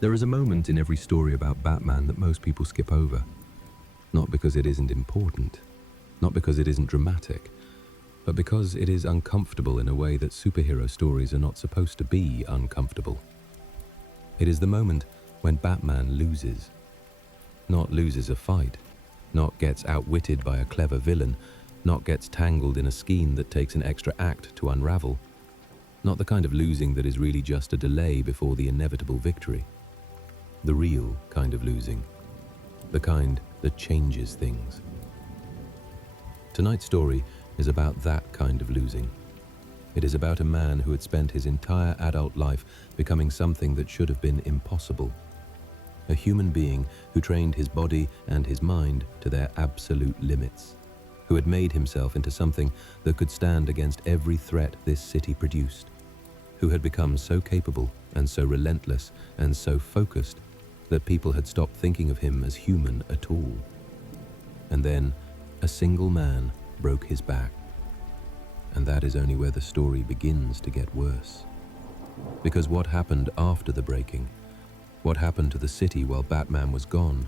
There is a moment in every story about Batman that most people skip over. Not because it isn't important, not because it isn't dramatic, but because it is uncomfortable in a way that superhero stories are not supposed to be uncomfortable. It is the moment when Batman loses. Not loses a fight, not gets outwitted by a clever villain, not gets tangled in a skein that takes an extra act to unravel. Not the kind of losing that is really just a delay before the inevitable victory. The real kind of losing. The kind that changes things. Tonight's story is about that kind of losing. It is about a man who had spent his entire adult life becoming something that should have been impossible. A human being who trained his body and his mind to their absolute limits, who had made himself into something that could stand against every threat this city produced, who had become so capable and so relentless and so focused that people had stopped thinking of him as human at all. And then a single man broke his back. And that is only where the story begins to get worse. Because what happened after the breaking? What happened to the city while Batman was gone?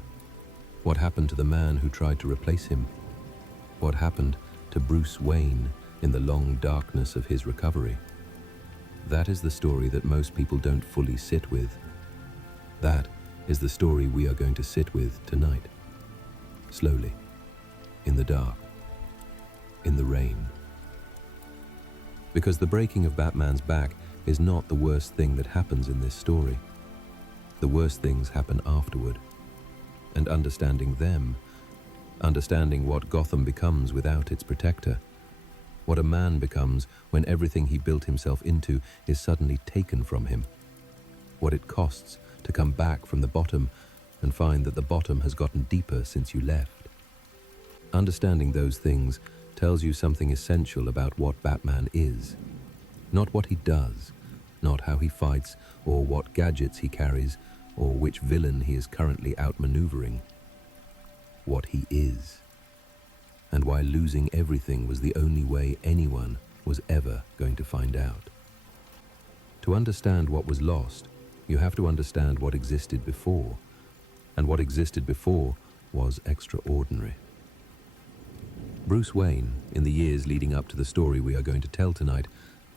What happened to the man who tried to replace him? What happened to Bruce Wayne in the long darkness of his recovery? That is the story that most people don't fully sit with. That is the story we are going to sit with tonight. Slowly, in the dark, in the rain. Because the breaking of Batman's back is not the worst thing that happens in this story. The worst things happen afterward. And understanding them, understanding what Gotham becomes without its protector, what a man becomes when everything he built himself into is suddenly taken from him, what it costs to come back from the bottom and find that the bottom has gotten deeper since you left. Understanding those things tells you something essential about what Batman is. Not what he does, not how he fights, or what gadgets he carries, or which villain he is currently outmaneuvering. What he is. And why losing everything was the only way anyone was ever going to find out. To understand what was lost, you have to understand what existed before, and what existed before was extraordinary. Bruce Wayne, in the years leading up to the story we are going to tell tonight,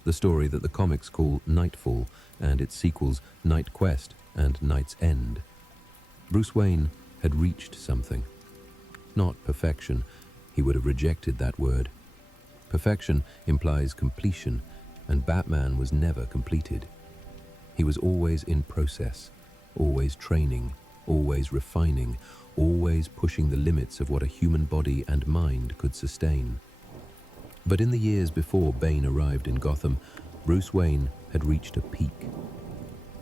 the story that the comics call Knightfall and its sequels Night Quest and Night's End, Bruce Wayne had reached something. Not perfection, he would have rejected that word. Perfection implies completion, and Batman was never completed. He was always in process, always training, always refining, always pushing the limits of what a human body and mind could sustain. But in the years before Bane arrived in Gotham, Bruce Wayne had reached a peak.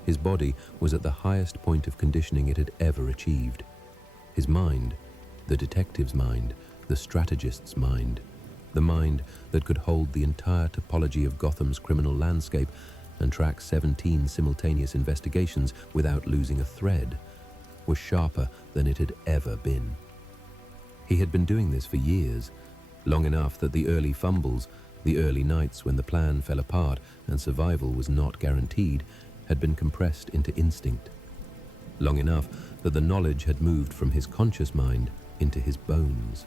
His body was at the highest point of conditioning it had ever achieved. His mind, the detective's mind, the strategist's mind, the mind that could hold the entire topology of Gotham's criminal landscape and track 17 simultaneous investigations without losing a thread, was sharper than it had ever been. He had been doing this for years, long enough that the early fumbles, the early nights when the plan fell apart and survival was not guaranteed, had been compressed into instinct. Long enough that the knowledge had moved from his conscious mind into his bones.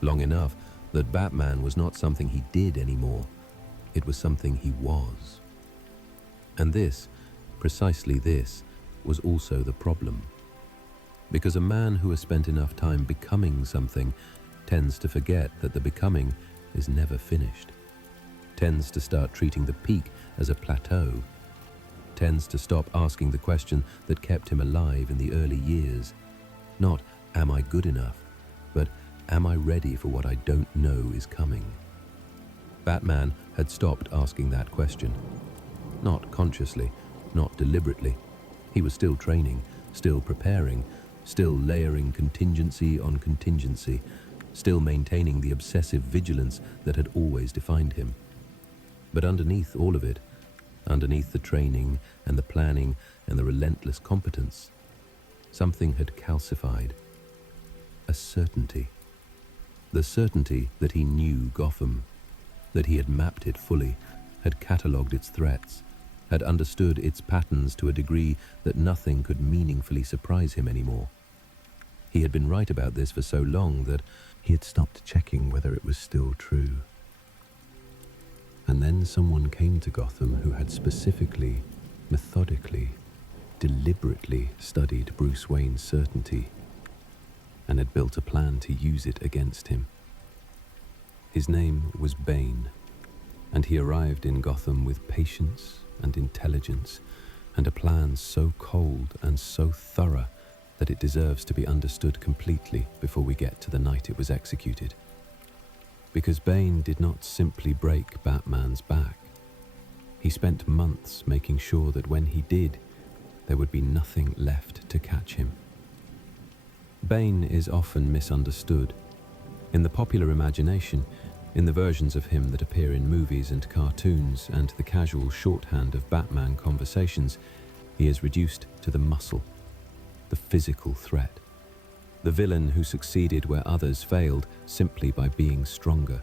Long enough that Batman was not something he did anymore, it was something he was. And this, precisely this, was also the problem. Because a man who has spent enough time becoming something tends to forget that the becoming is never finished, tends to start treating the peak as a plateau, tends to stop asking the question that kept him alive in the early years. Not, am I good enough, but am I ready for what I don't know is coming? Batman had stopped asking that question. Not consciously, not deliberately. He was still training, still preparing, still layering contingency on contingency, still maintaining the obsessive vigilance that had always defined him. But underneath all of it, underneath the training and the planning and the relentless competence, something had calcified. A certainty. The certainty that he knew Gotham, that he had mapped it fully, had catalogued its threats, had understood its patterns to a degree that nothing could meaningfully surprise him anymore. He had been right about this for so long that he had stopped checking whether it was still true. And then someone came to Gotham who had specifically, methodically, deliberately studied Bruce Wayne's certainty and had built a plan to use it against him. His name was Bane, and he arrived in Gotham with patience and intelligence and a plan so cold and so thorough that it deserves to be understood completely before we get to the night it was executed. Because Bane did not simply break Batman's back. He spent months making sure that when he did, there would be nothing left to catch him. Bane is often misunderstood. In the popular imagination, in the versions of him that appear in movies and cartoons and the casual shorthand of Batman conversations, he is reduced to the muscle, the physical threat, the villain who succeeded where others failed simply by being stronger.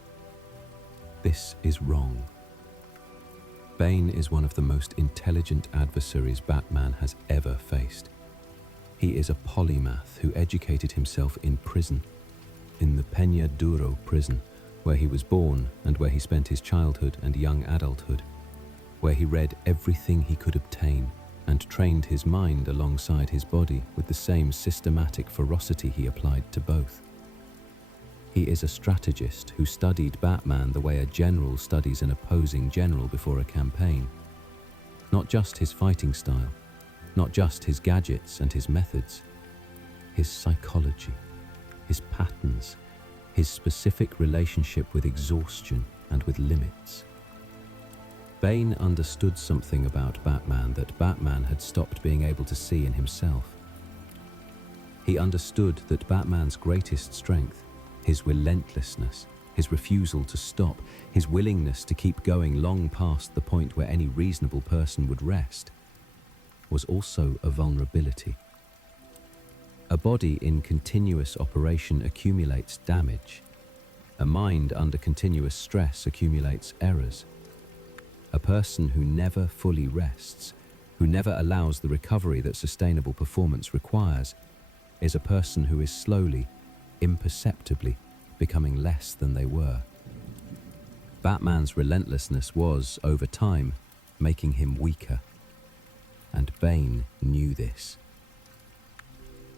This is wrong. Bane is one of the most intelligent adversaries Batman has ever faced. He is a polymath who educated himself in prison, in the Peña Duro prison, where he was born and where he spent his childhood and young adulthood, where he read everything he could obtain and trained his mind alongside his body with the same systematic ferocity he applied to both. He is a strategist who studied Batman the way a general studies an opposing general before a campaign. Not just his fighting style, not just his gadgets and his methods, his psychology, his patterns, his specific relationship with exhaustion and with limits. Bane understood something about Batman that Batman had stopped being able to see in himself. He understood that Batman's greatest strength, his relentlessness, his refusal to stop, his willingness to keep going long past the point where any reasonable person would rest, was also a vulnerability. A body in continuous operation accumulates damage. A mind under continuous stress accumulates errors. A person who never fully rests, who never allows the recovery that sustainable performance requires, is a person who is slowly, imperceptibly, becoming less than they were. Batman's relentlessness was, over time, making him weaker. And Bane knew this.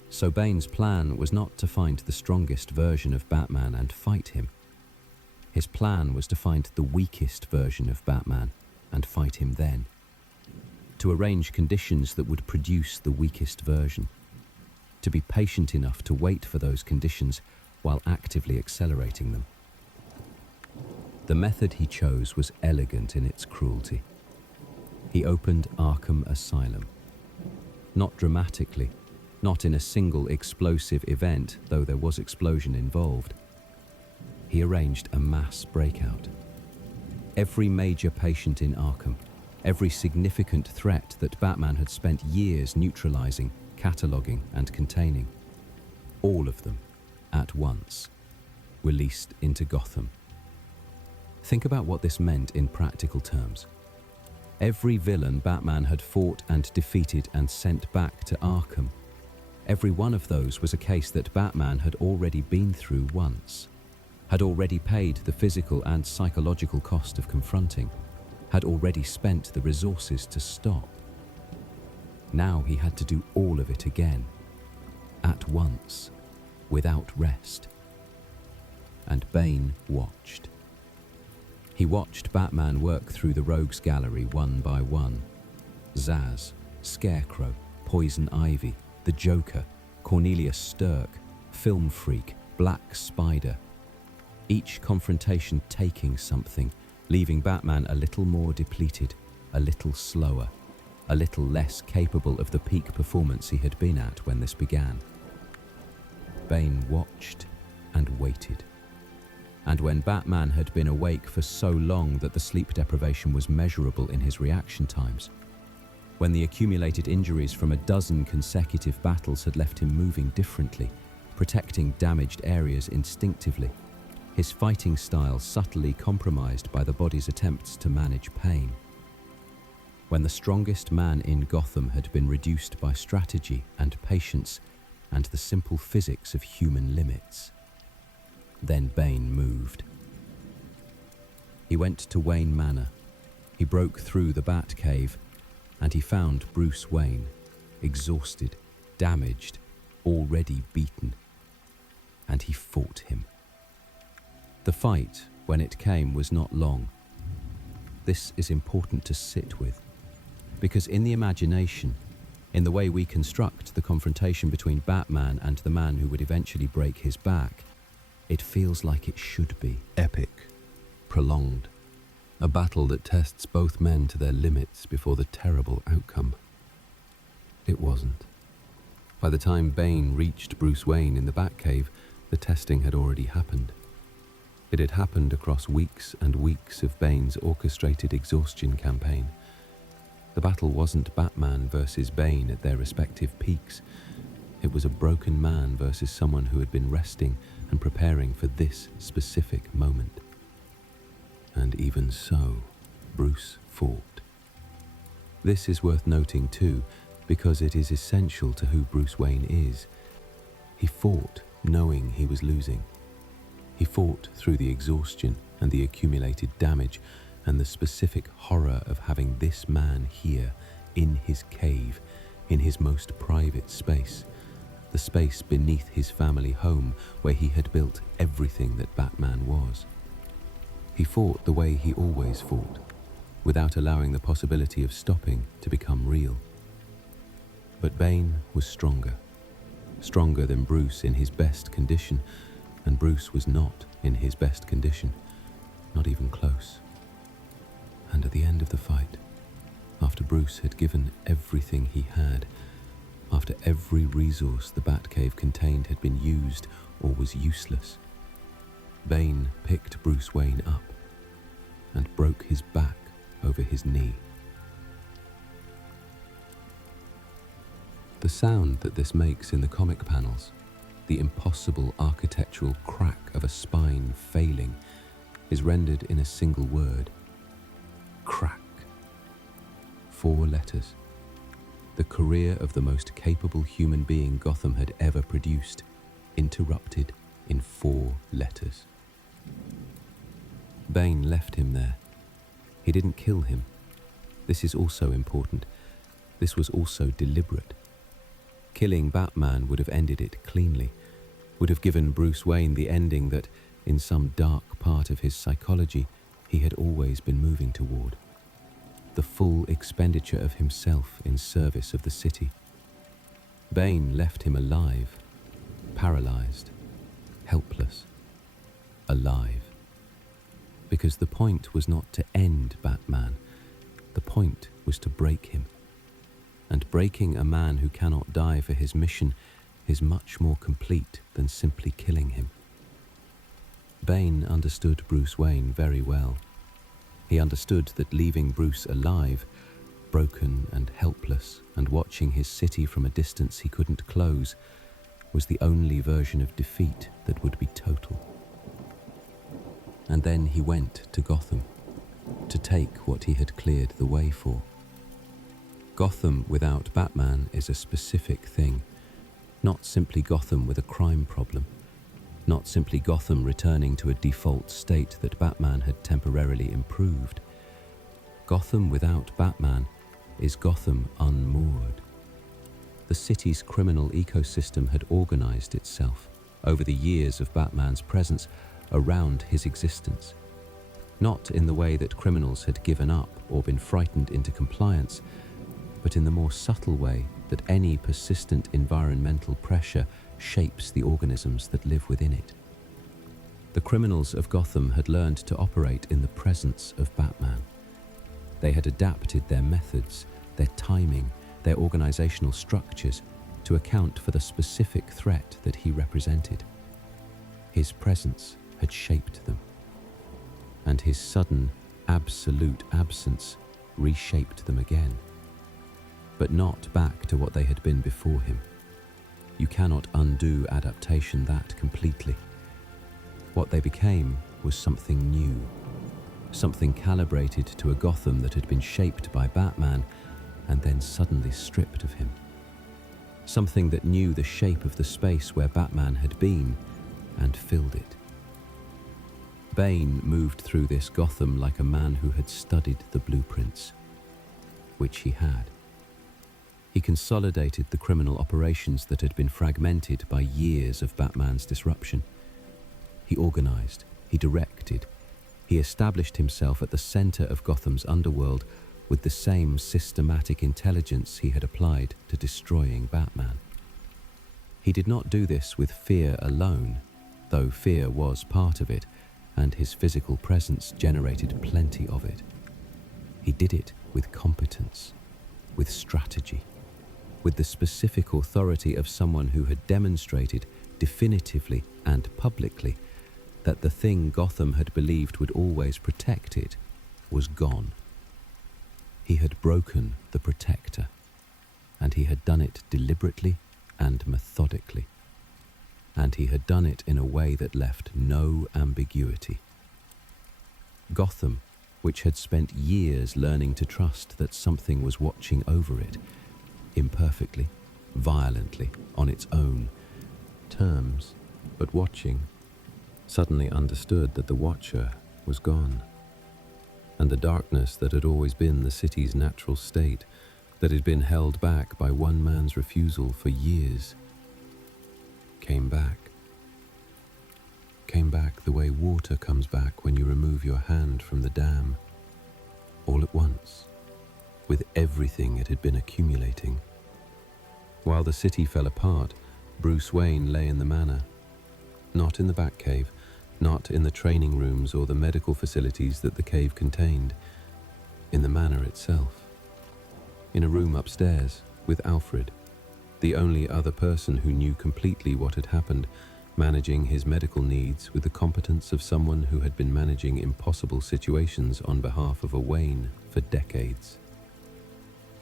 So Bane's plan was not to find the strongest version of Batman and fight him. His plan was to find the weakest version of Batman and fight him then. To arrange conditions that would produce the weakest version. To be patient enough to wait for those conditions while actively accelerating them. The method he chose was elegant in its cruelty. He opened Arkham Asylum. Not dramatically, not in a single explosive event, though there was explosion involved. He arranged a mass breakout. Every major patient in Arkham, every significant threat that Batman had spent years neutralizing, cataloging, and containing, all of them, at once, released into Gotham. Think about what this meant in practical terms. Every villain Batman had fought and defeated and sent back to Arkham, every one of those was a case that Batman had already been through once, had already paid the physical and psychological cost of confronting, had already spent the resources to stop. Now he had to do all of it again, at once, without rest. And Bane watched. He watched Batman work through the rogues gallery one by one. Zsasz, Scarecrow, Poison Ivy, the Joker, Cornelius Stirk, Film Freak, Black Spider. Each confrontation taking something, leaving Batman a little more depleted, a little slower, a little less capable of the peak performance he had been at when this began. Bane watched and waited. And when Batman had been awake for so long that the sleep deprivation was measurable in his reaction times, when the accumulated injuries from a dozen consecutive battles had left him moving differently, protecting damaged areas instinctively, his fighting style subtly compromised by the body's attempts to manage pain. when the strongest man in Gotham had been reduced by strategy and patience and the simple physics of human limits. Then Bane moved. He went to Wayne Manor. He broke through the Batcave, and he found Bruce Wayne, exhausted, damaged, already beaten. And he fought him. The fight, when it came, was not long. This is important to sit with, because in the imagination, in the way we construct the confrontation between Batman and the man who would eventually break his back, it feels like it should be epic, prolonged, a battle that tests both men to their limits before the terrible outcome. It wasn't. By the time Bane reached Bruce Wayne in the Batcave, the testing had already happened. It had happened across weeks and weeks of Bane's orchestrated exhaustion campaign. The battle wasn't Batman versus Bane at their respective peaks. It was a broken man versus someone who had been resting and preparing for this specific moment. And even so, Bruce fought. This is worth noting too, because it is essential to who Bruce Wayne is. He fought knowing he was losing. He fought through the exhaustion and the accumulated damage and the specific horror of having this man here in his cave, in his most private space, the space beneath his family home where he had built everything that Batman was. He fought the way he always fought, without allowing the possibility of stopping to become real. But Bane was stronger than Bruce in his best condition, and Bruce was not in his best condition, not even close. And at the end of the fight, after Bruce had given everything he had, after every resource the Batcave contained had been used or was useless, Bane picked Bruce Wayne up and broke his back over his knee. The sound that this makes in the comic panels, the impossible architectural crack of a spine failing, is rendered in a single word: crack. 4 letters. The career of the most capable human being Gotham had ever produced, interrupted in 4 letters. Bane left him there. He didn't kill him. This is also important. This was also deliberate. Killing Batman would have ended it cleanly, would have given Bruce Wayne the ending that, in some dark part of his psychology, he had always been moving toward. The full expenditure of himself in service of the city. Bane left him alive, paralyzed, helpless, alive. Because the point was not to end Batman, the point was to break him. And breaking a man who cannot die for his mission is much more complete than simply killing him. Bane understood Bruce Wayne very well. He understood that leaving Bruce alive, broken and helpless, and watching his city from a distance he couldn't close, was the only version of defeat that would be total. And then he went to Gotham, to take what he had cleared the way for. Gotham without Batman is a specific thing, not simply Gotham with a crime problem, not simply Gotham returning to a default state that Batman had temporarily improved. Gotham without Batman is Gotham unmoored. The city's criminal ecosystem had organized itself over the years of Batman's presence around his existence, not in the way that criminals had given up or been frightened into compliance, but in the more subtle way that any persistent environmental pressure shapes the organisms that live within it. The criminals of Gotham had learned to operate in the presence of Batman. They had adapted their methods, their timing, their organizational structures to account for the specific threat that he represented. His presence had shaped them, and his sudden, absolute absence reshaped them again. But not back to what they had been before him. You cannot undo adaptation that completely. What they became was something new, something calibrated to a Gotham that had been shaped by Batman and then suddenly stripped of him. Something that knew the shape of the space where Batman had been and filled it. Bane moved through this Gotham like a man who had studied the blueprints, which he had. He consolidated the criminal operations that had been fragmented by years of Batman's disruption. He organized, he directed, he established himself at the center of Gotham's underworld with the same systematic intelligence he had applied to destroying Batman. He did not do this with fear alone, though fear was part of it, and his physical presence generated plenty of it. He did it with competence, with strategy, with the specific authority of someone who had demonstrated definitively and publicly that the thing Gotham had believed would always protect it was gone. He had broken the protector, and he had done it deliberately and methodically. And he had done it in a way that left no ambiguity. Gotham, which had spent years learning to trust that something was watching over it, imperfectly, violently, on its own terms, but watching, suddenly understood that the Watcher was gone. And the darkness that had always been the city's natural state, that had been held back by one man's refusal for years, came back. Came back the way water comes back when you remove your hand from the dam, all at once, with everything it had been accumulating. While the city fell apart, Bruce Wayne lay in the manor, not in the Batcave, not in the training rooms or the medical facilities that the cave contained, in the manor itself. In a room upstairs with Alfred, the only other person who knew completely what had happened, managing his medical needs with the competence of someone who had been managing impossible situations on behalf of a Wayne for decades.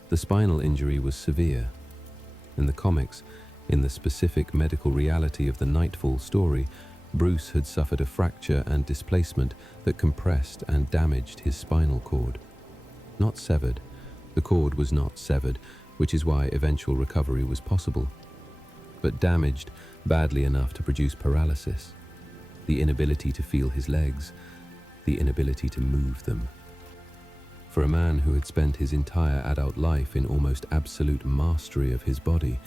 The spinal injury was severe. In the comics, in the specific medical reality of the Knightfall story, Bruce had suffered a fracture and displacement that compressed and damaged his spinal cord. Not severed. The cord was not severed, which is why eventual recovery was possible, but damaged badly enough to produce paralysis, the inability to feel his legs, the inability to move them. For a man who had spent his entire adult life in almost absolute mastery of his body,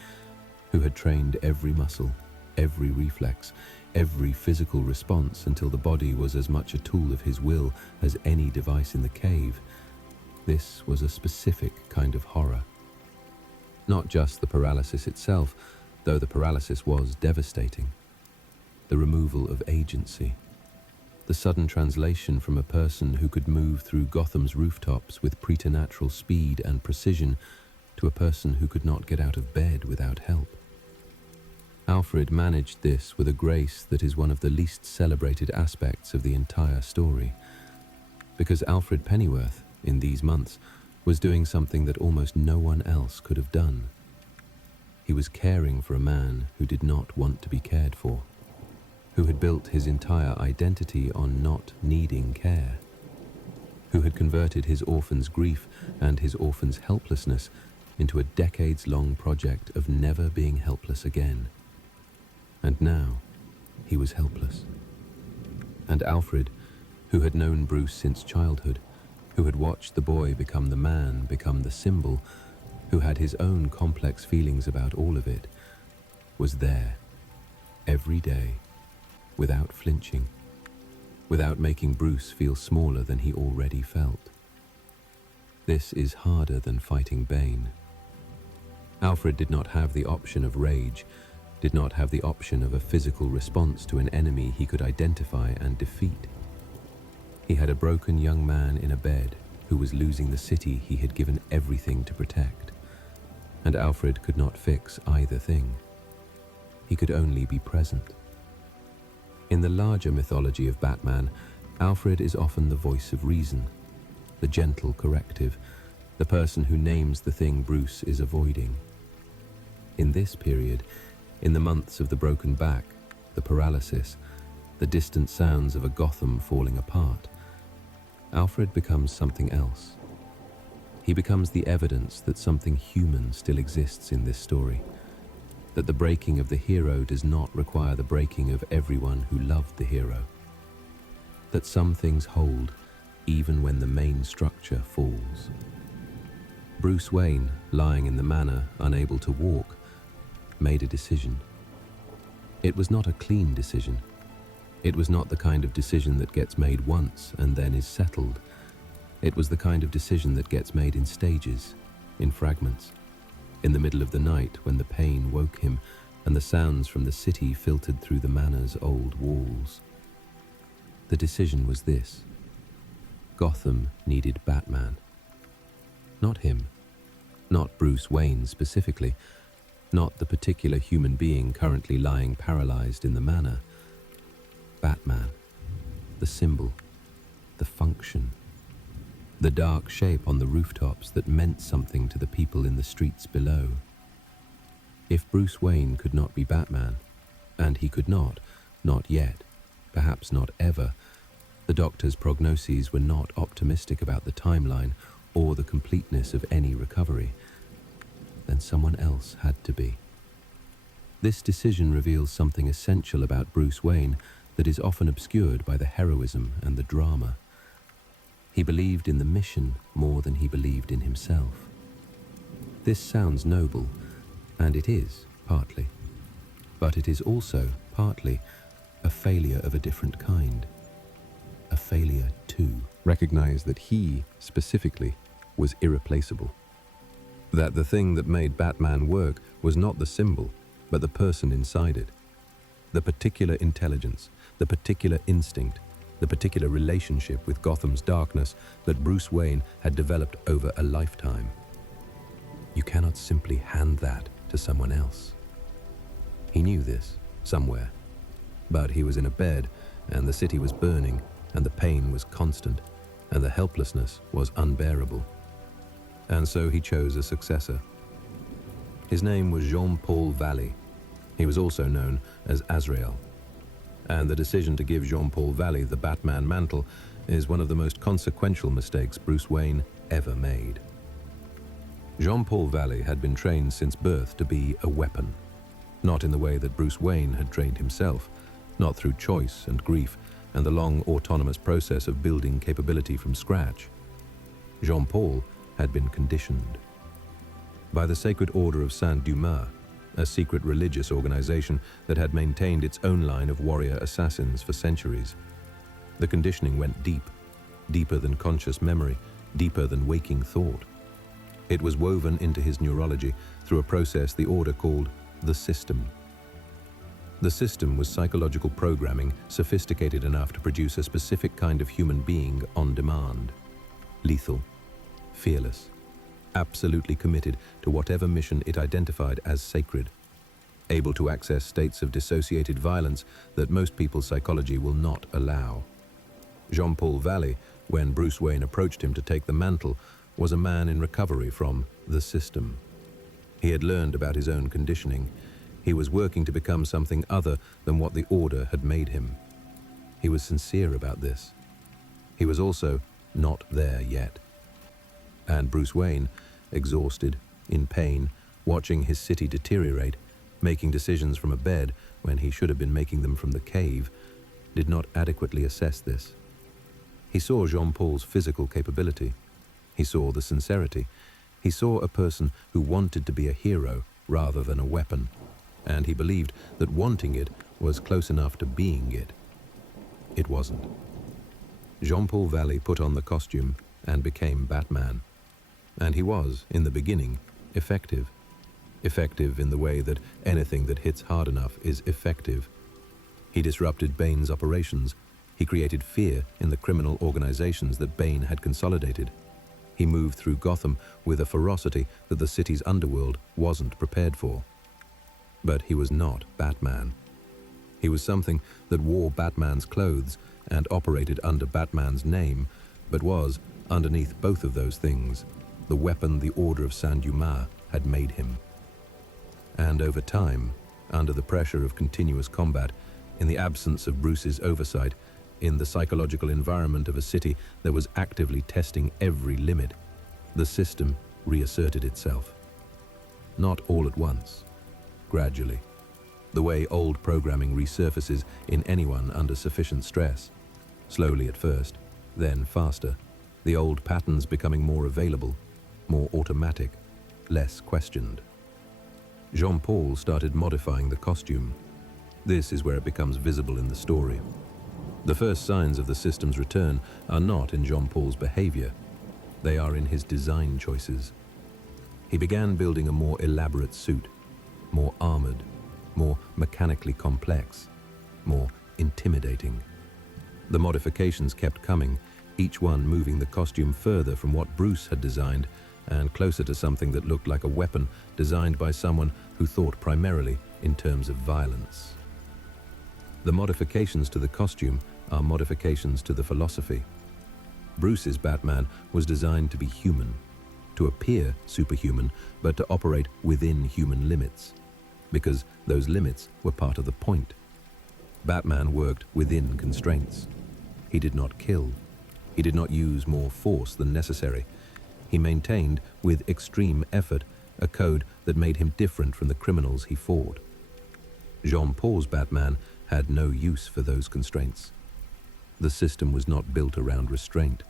who had trained every muscle, every reflex, every physical response until the body was as much a tool of his will as any device in the cave, this was a specific kind of horror. Not just the paralysis itself, though the paralysis was devastating. The removal of agency. The sudden translation from a person who could move through Gotham's rooftops with preternatural speed and precision to a person who could not get out of bed without help. Alfred managed this with a grace that is one of the least celebrated aspects of the entire story, because Alfred Pennyworth, in these months, was doing something that almost no one else could have done. He was caring for a man who did not want to be cared for, who had built his entire identity on not needing care, who had converted his orphan's grief and his orphan's helplessness into a decades-long project of never being helpless again. And now, he was helpless. And Alfred, who had known Bruce since childhood, who had watched the boy become the man, become the symbol, who had his own complex feelings about all of it, was there, every day, without flinching, without making Bruce feel smaller than he already felt. This is harder than fighting Bane. Alfred did not have the option of rage, did not have the option of a physical response to an enemy he could identify and defeat. He had a broken young man in a bed who was losing the city he had given everything to protect, and Alfred could not fix either thing. He could only be present. In the larger mythology of Batman, Alfred is often the voice of reason, the gentle corrective, the person who names the thing Bruce is avoiding. In this period, in the months of the broken back, the paralysis, the distant sounds of a Gotham falling apart, Alfred becomes something else. He becomes the evidence that something human still exists in this story, that the breaking of the hero does not require the breaking of everyone who loved the hero, that some things hold even when the main structure falls. Bruce Wayne, lying in the manor, unable to walk, made a decision. It was not a clean decision. It was not the kind of decision that gets made once and then is settled. It was the kind of decision that gets made in stages, in fragments. In the middle of the night, when the pain woke him and the sounds from the city filtered through the manor's old walls. The decision was this: Gotham needed Batman. Not him. Not Bruce Wayne specifically. Not the particular human being currently lying paralyzed in the manor. Batman. The symbol. The function. The dark shape on the rooftops that meant something to the people in the streets below. If Bruce Wayne could not be Batman, and he could not yet, perhaps not ever, the doctor's prognoses were not optimistic about the timeline or the completeness of any recovery, then someone else had to be. This decision reveals something essential about Bruce Wayne that is often obscured by the heroism and the drama. He believed in the mission more than he believed in himself. This sounds noble, and it is, partly. But it is also, partly, a failure of a different kind. A failure to recognize that he, specifically, was irreplaceable. That the thing that made Batman work was not the symbol, but the person inside it. The particular intelligence, the particular instinct, the particular relationship with Gotham's darkness that Bruce Wayne had developed over a lifetime. You cannot simply hand that to someone else. He knew this, somewhere. But he was in a bed, and the city was burning, and the pain was constant, and the helplessness was unbearable. And so he chose a successor. His name was Jean-Paul Valley. He was also known as Azrael. And the decision to give Jean-Paul Valley the Batman mantle is one of the most consequential mistakes Bruce Wayne ever made. Jean-Paul Valley had been trained since birth to be a weapon, not in the way that Bruce Wayne had trained himself, not through choice and grief and the long autonomous process of building capability from scratch. Jean-Paul had been conditioned. By the Sacred Order of Saint-Dumas, a secret religious organization that had maintained its own line of warrior assassins for centuries. The conditioning went deep, deeper than conscious memory, deeper than waking thought. It was woven into his neurology through a process the Order called the system. The system was psychological programming sophisticated enough to produce a specific kind of human being on demand. Lethal, fearless, absolutely committed to whatever mission it identified as sacred, able to access states of dissociated violence that most people's psychology will not allow. Jean-Paul Valley, when Bruce Wayne approached him to take the mantle, was a man in recovery from the system. He had learned about his own conditioning. He was working to become something other than what the Order had made him. He was sincere about this. He was also not there yet. And Bruce Wayne, exhausted, in pain, watching his city deteriorate, making decisions from a bed when he should have been making them from the cave, did not adequately assess this. He saw Jean-Paul's physical capability. He saw the sincerity. He saw a person who wanted to be a hero rather than a weapon, and he believed that wanting it was close enough to being it. It wasn't. Jean-Paul Valley put on the costume and became Batman. And he was, in the beginning, effective. Effective in the way that anything that hits hard enough is effective. He disrupted Bane's operations. He created fear in the criminal organizations that Bane had consolidated. He moved through Gotham with a ferocity that the city's underworld wasn't prepared for. But he was not Batman. He was something that wore Batman's clothes and operated under Batman's name, but was, underneath both of those things, the weapon the Order of Saint-Dumas had made him. And over time, under the pressure of continuous combat, in the absence of Bruce's oversight, In the psychological environment of a city that was actively testing every limit, the system reasserted itself. Not all at once, gradually, the way old programming resurfaces in anyone under sufficient stress. Slowly at first, then faster, the old patterns becoming more available, more automatic, less questioned. Jean-Paul started modifying the costume. This is where it becomes visible in the story. The first signs of the system's return are not in Jean-Paul's behavior. They are in his design choices. He began building a more elaborate suit, more armored, more mechanically complex, more intimidating. The modifications kept coming, each one moving the costume further from what Bruce had designed and closer to something that looked like a weapon designed by someone who thought primarily in terms of violence. The modifications to the costume are modifications to the philosophy. Bruce's Batman was designed to be human, to appear superhuman, but to operate within human limits, because those limits were part of the point. Batman worked within constraints. He did not kill. He did not use more force than necessary. He maintained, with extreme effort, a code that made him different from the criminals he fought. Jean-Paul's Batman had no use for those constraints. The system was not built around restraint.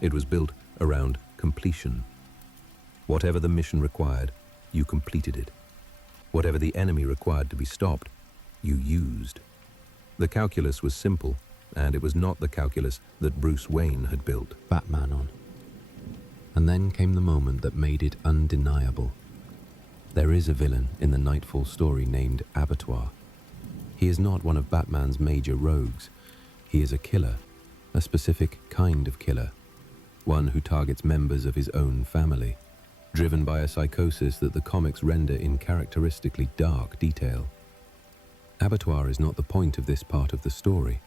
It was built around completion. Whatever the mission required, you completed it. Whatever the enemy required to be stopped, you used. The calculus was simple, and it was not the calculus that Bruce Wayne had built. Batman on. And then came the moment that made it undeniable. There is a villain in the Knightfall story named Abattoir. He is not one of Batman's major rogues. He is a killer, a specific kind of killer, one who targets members of his own family, driven by a psychosis that the comics render in characteristically dark detail. Abattoir is not the point of this part of the story.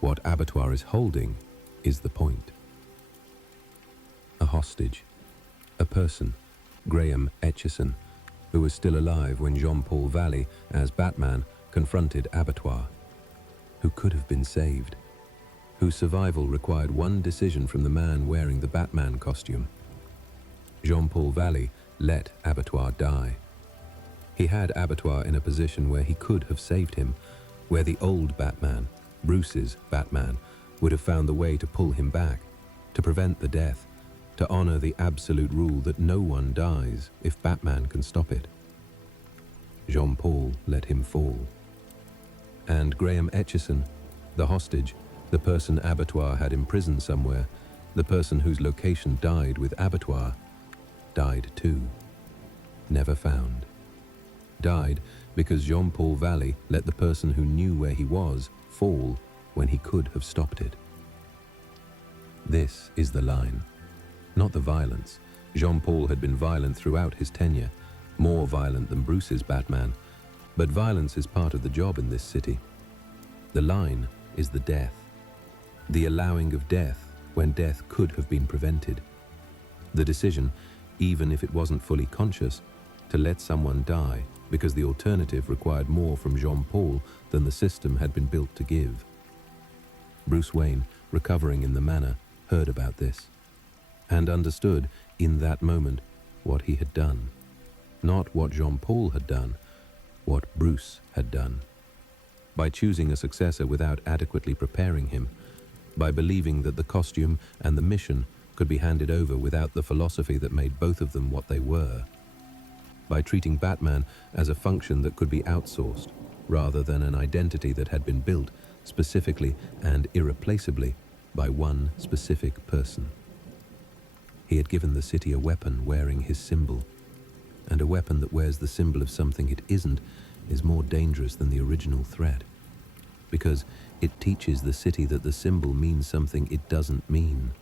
What Abattoir is holding is the point. A hostage, a person, Graham Etchison, who was still alive when Jean-Paul Valley, as Batman, confronted Abattoir, who could have been saved, whose survival required one decision from the man wearing the Batman costume. Jean-Paul Valley let Abattoir die. He had Abattoir in a position where he could have saved him, where the old Batman, Bruce's Batman, would have found the way to pull him back, to prevent the death, to honor the absolute rule that no one dies if Batman can stop it. Jean-Paul let him fall. And Graham Etchison, the hostage, the person Abattoir had imprisoned somewhere, the person whose location died with Abattoir, died too. Never found. Died because Jean-Paul Valley let the person who knew where he was fall when he could have stopped it. This is the line. Not the violence. Jean-Paul had been violent throughout his tenure, more violent than Bruce's Batman, but violence is part of the job in this city. The line is the death. The allowing of death when death could have been prevented. The decision, even if it wasn't fully conscious, to let someone die because the alternative required more from Jean-Paul than the system had been built to give. Bruce Wayne, recovering in the manor, heard about this and understood in that moment what he had done. Not what Jean-Paul had done, what Bruce had done. By choosing a successor without adequately preparing him, by believing that the costume and the mission could be handed over without the philosophy that made both of them what they were, by treating Batman as a function that could be outsourced, rather than an identity that had been built specifically and irreplaceably by one specific person. He had given the city a weapon wearing his symbol, and a weapon that wears the symbol of something it isn't is more dangerous than the original threat, because it teaches the city that the symbol means something it doesn't mean,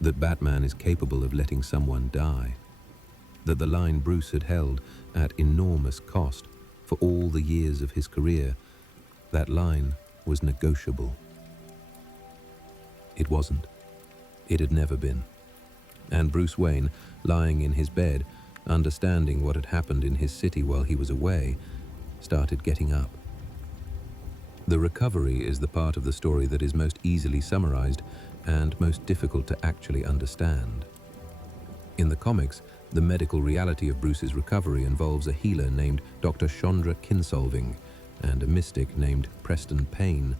that Batman is capable of letting someone die, that the line Bruce had held at enormous cost for all the years of his career, that line was negotiable. It wasn't. It had never been. And Bruce Wayne, lying in his bed, understanding what had happened in his city while he was away, started getting up. The recovery is the part of the story that is most easily summarized and most difficult to actually understand. In the comics, the medical reality of Bruce's recovery involves a healer named Dr. Chandra Kinsolving and a mystic named Preston Payne,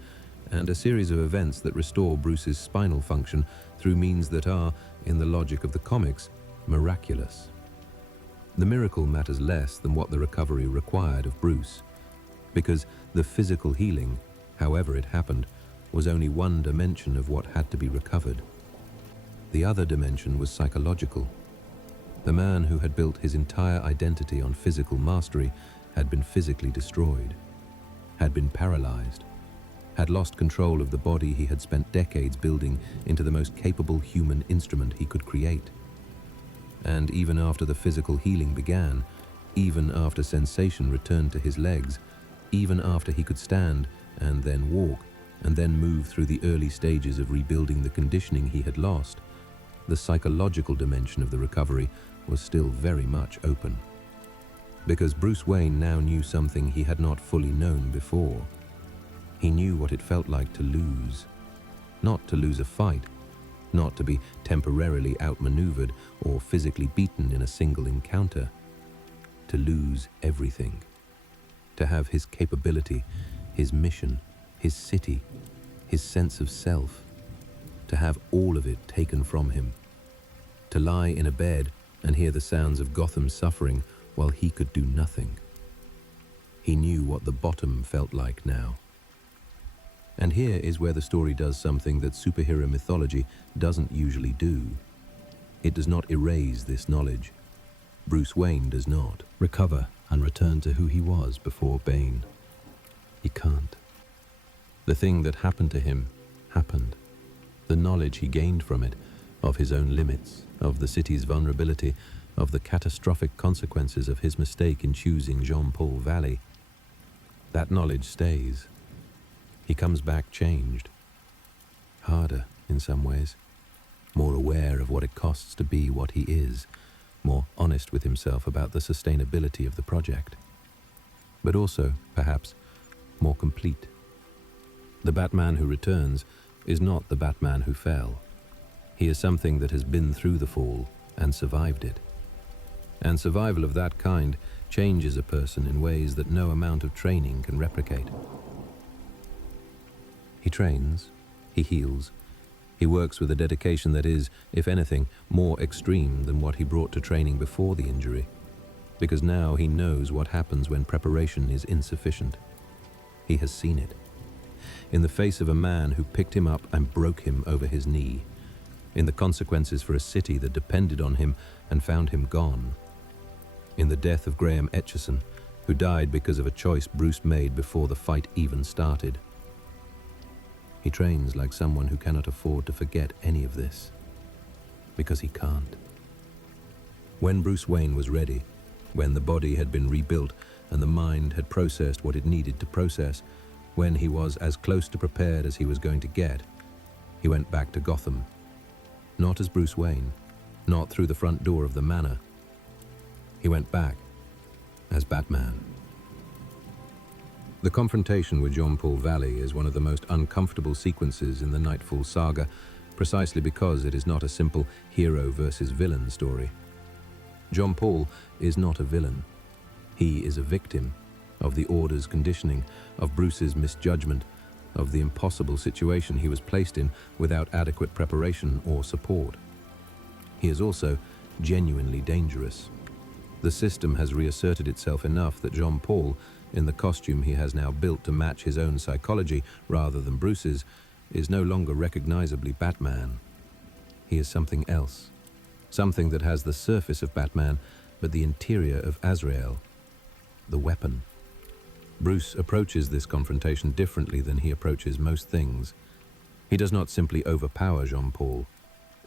and a series of events that restore Bruce's spinal function through means that are, in the logic of the comics, miraculous. The miracle matters less than what the recovery required of Bruce, because the physical healing, however it happened, was only one dimension of what had to be recovered. The other dimension was psychological. The man who had built his entire identity on physical mastery had been physically destroyed, had been paralyzed, had lost control of the body he had spent decades building into the most capable human instrument he could create. And even after the physical healing began, even after sensation returned to his legs, even after he could stand and then walk and then move through the early stages of rebuilding the conditioning he had lost, the psychological dimension of the recovery was still very much open. Because Bruce Wayne now knew something he had not fully known before. He knew what it felt like to lose. Not to lose a fight, not to be temporarily outmaneuvered or physically beaten in a single encounter. To lose everything. To have his capability, his mission, his city, his sense of self. To have all of it taken from him. To lie in a bed and hear the sounds of Gotham's suffering while he could do nothing. He knew what the bottom felt like now. And here is where the story does something that superhero mythology doesn't usually do. It does not erase this knowledge. Bruce Wayne does not Recover and return to who he was before Bane. He can't. The thing that happened to him happened. The knowledge he gained from it, of his own limits, of the city's vulnerability, of the catastrophic consequences of his mistake in choosing Jean-Paul Valley, that knowledge stays. He comes back changed. Harder in some ways. More aware of what it costs to be what he is. More honest with himself about the sustainability of the project. But also, perhaps, more complete. The Batman who returns is not the Batman who fell. He is something that has been through the fall and survived it. And survival of that kind changes a person in ways that no amount of training can replicate. He trains, he heals, he works with a dedication that is, if anything, more extreme than what he brought to training before the injury, because now he knows what happens when preparation is insufficient. He has seen it. In the face of a man who picked him up and broke him over his knee, in the consequences for a city that depended on him and found him gone, in the death of Graham Etchison, who died because of a choice Bruce made before the fight even started. He trains like someone who cannot afford to forget any of this, because he can't. When Bruce Wayne was ready, when the body had been rebuilt and the mind had processed what it needed to process, when he was as close to prepared as he was going to get, he went back to Gotham. Not as Bruce Wayne, not through the front door of the manor. He went back as Batman. The confrontation with Jean-Paul Valley is one of the most uncomfortable sequences in the Knightfall saga, precisely because it is not a simple hero versus villain story. Jean-Paul is not a villain. He is a victim of the Order's conditioning, of Bruce's misjudgment, of the impossible situation he was placed in without adequate preparation or support. He is also genuinely dangerous. The system has reasserted itself enough that Jean-Paul, in the costume he has now built to match his own psychology rather than Bruce's, is no longer recognizably Batman. He is something else. Something that has the surface of Batman, but the interior of Azrael. The weapon. Bruce approaches this confrontation differently than he approaches most things. He does not simply overpower Jean-Paul.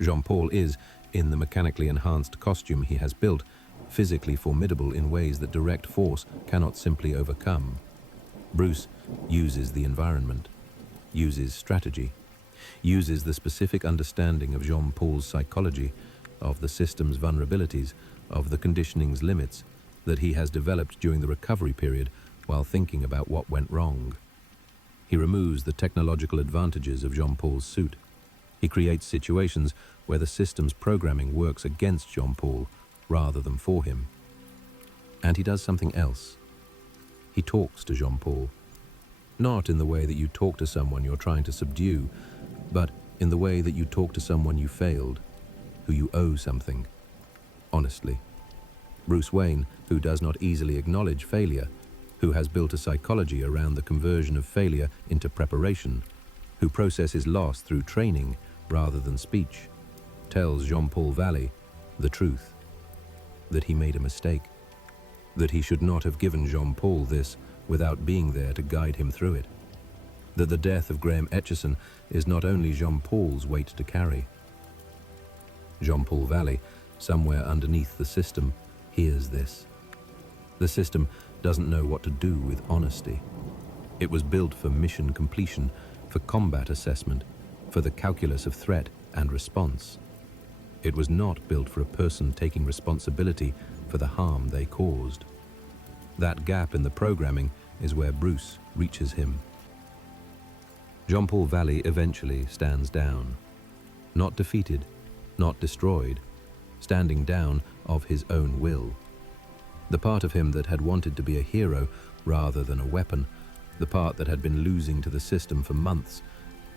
Jean-Paul is, in the mechanically enhanced costume he has built, physically formidable in ways that direct force cannot simply overcome. Bruce uses the environment, uses strategy, uses the specific understanding of Jean-Paul's psychology, of the system's vulnerabilities, of the conditioning's limits that he has developed during the recovery period while thinking about what went wrong. He removes the technological advantages of Jean-Paul's suit. He creates situations where the system's programming works against Jean-Paul rather than for him. And he does something else. He talks to Jean-Paul. Not in the way that you talk to someone you're trying to subdue, but in the way that you talk to someone you failed, who you owe something, honestly. Bruce Wayne, who does not easily acknowledge failure, who has built a psychology around the conversion of failure into preparation, who processes loss through training rather than speech, tells Jean-Paul Valley the truth, that he made a mistake, that he should not have given Jean-Paul this without being there to guide him through it, that the death of Graham Etchison is not only Jean-Paul's weight to carry. Jean-Paul Valley, somewhere underneath the system, hears this. The system doesn't know what to do with honesty. It was built for mission completion, for combat assessment, for the calculus of threat and response. It was not built for a person taking responsibility for the harm they caused. That gap in the programming is where Bruce reaches him. Jean-Paul Valley eventually stands down. Not defeated, not destroyed, standing down of his own will. The part of him that had wanted to be a hero rather than a weapon, the part that had been losing to the system for months,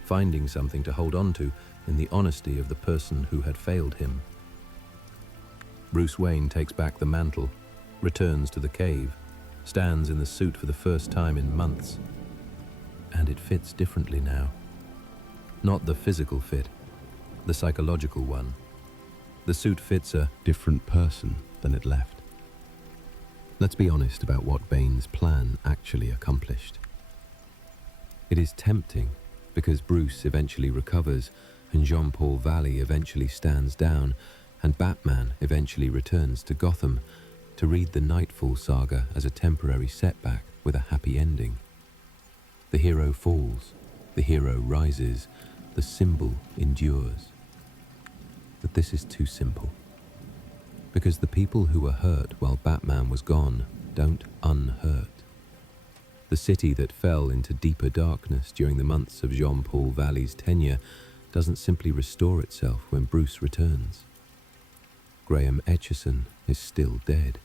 finding something to hold on to in the honesty of the person who had failed him. Bruce Wayne takes back the mantle, returns to the cave, stands in the suit for the first time in months. And it fits differently now. Not the physical fit, the psychological one. The suit fits a different person than it left. Let's be honest about what Bane's plan actually accomplished. It is tempting because Bruce eventually recovers and Jean-Paul Valley eventually stands down and Batman eventually returns to Gotham to read the Knightfall saga as a temporary setback with a happy ending. The hero falls, the hero rises, the symbol endures. But this is too simple. Because the people who were hurt while Batman was gone don't unhurt. The city that fell into deeper darkness during the months of Jean-Paul Valley's tenure doesn't simply restore itself when Bruce returns. Graham Etchison is still dead.